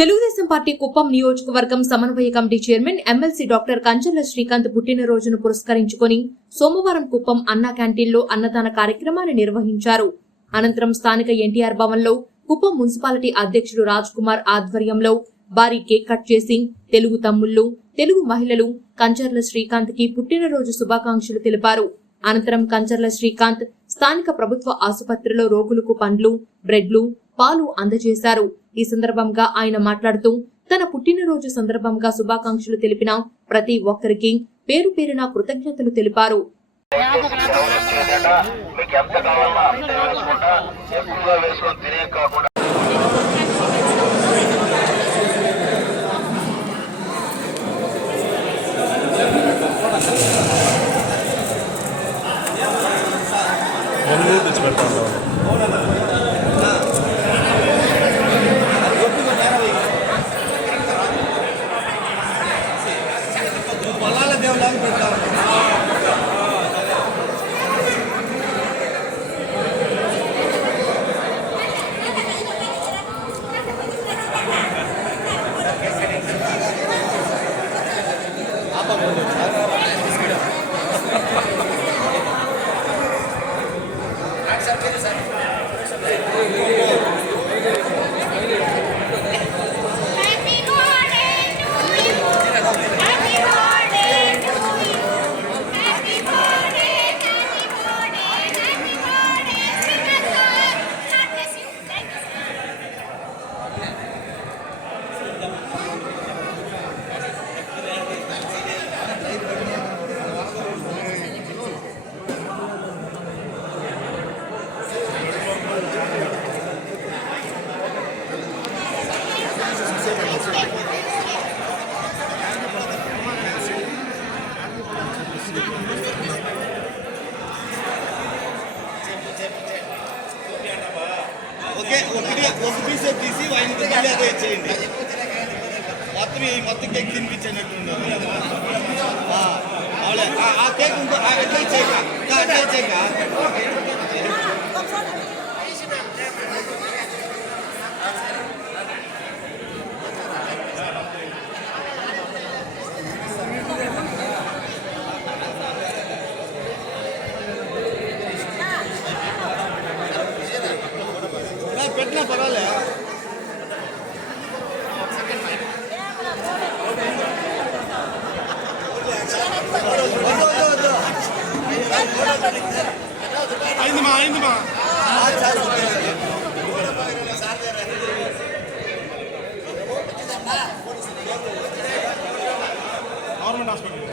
Telugu Desam party Kuppam నియోజకవర్గం సమన్వయ committee chairman MLC doctor Kancharla Srikanth పుట్టినరోజును పురస్కరించుకొని సోమవారం కుప్పం అన్నా క్యాంటీన్లో అన్నదాన కార్యక్రమాన్ని నిర్వహించారు. అనంతరం స్థానిక ఎన్టీఆర్ భవన్లో కుప్పం మున్సిపాలిటీ అధ్యక్షుడు రాజ్ కుమార్ ఆధ్వర్యంలో భారీ కేక్ కట్ చేసి తెలుగు తమ్ముళ్ళు తెలుగు మహిళలు కంచర్ల శ్రీకాంత్కి పుట్టినరోజు శుభాకాంక్షలు తెలిపారు. అనంతరం కంచర్ల శ్రీకాంత్ స్థానిక ప్రభుత్వ ఆసుపత్రిలో రోగులకు పండ్లు బ్రెడ్లు పాలు అందజేశారు. ఈ సందర్భంగా ఆయన మాట్లాడుతూ తన పుట్టినరోజు సందర్భంగా శుభాకాంక్షలు తెలిపిన ప్రతి ఒక్కరికి పేరు పేరున కృతజ్ఞతలు తెలిపారు. लाल करता हूँ। ఒకటి ఒక పీసే తీసి ఆయన మళ్ళీ అదే ఇచ్చేయండి. మొత్తం ఈ మొత్తం కేక్ తినిపించినట్టు ఆ కేక్ ఇంకో ఆ అట్లా ఇచ్చేయక అట్లా ఇచ్చేయక கட்டினா பரவாயில்ல. ஐந்துமா ஐந்துமா. Government hospital